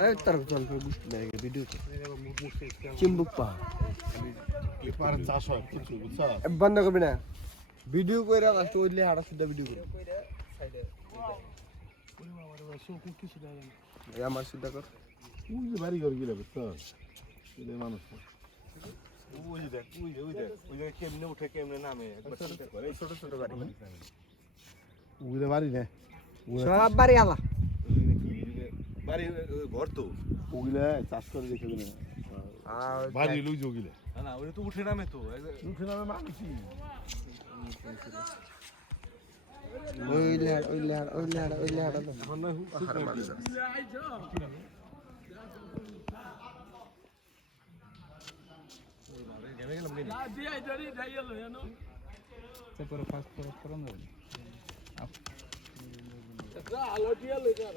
আরে তার চল বুঝতে না ভিডিও চিম্বুক পা ক্লিপার চাষ হয় প্রচুর বুঝছো বন্ধ করবি না ভিডিও কইরা লাস্ট ওইলে হাড়া সুদ্ধা ভিডিও কর এই আমার সুদ্ধা কর ওই যে বাড়ি ঘর গিলা বুঝছো এই মানুষ ওই দেখ ওই যে কেমনে উঠে কেমনে নামে একবার চিন্তা করে এই ছোট ছোট বাড়ি ওই বাড়ি না সব বাড়ি আলা বাড়ি ঘর তো ওগুলা চাষ করে দেখে দিলে বাড়ি লই যোগিলা না ওই তো উঠে নামে তো উঠে নামে মানে কি ওই লেহাড় এখন না পরে ফাস্ট করে না আলো দিয়া লই যা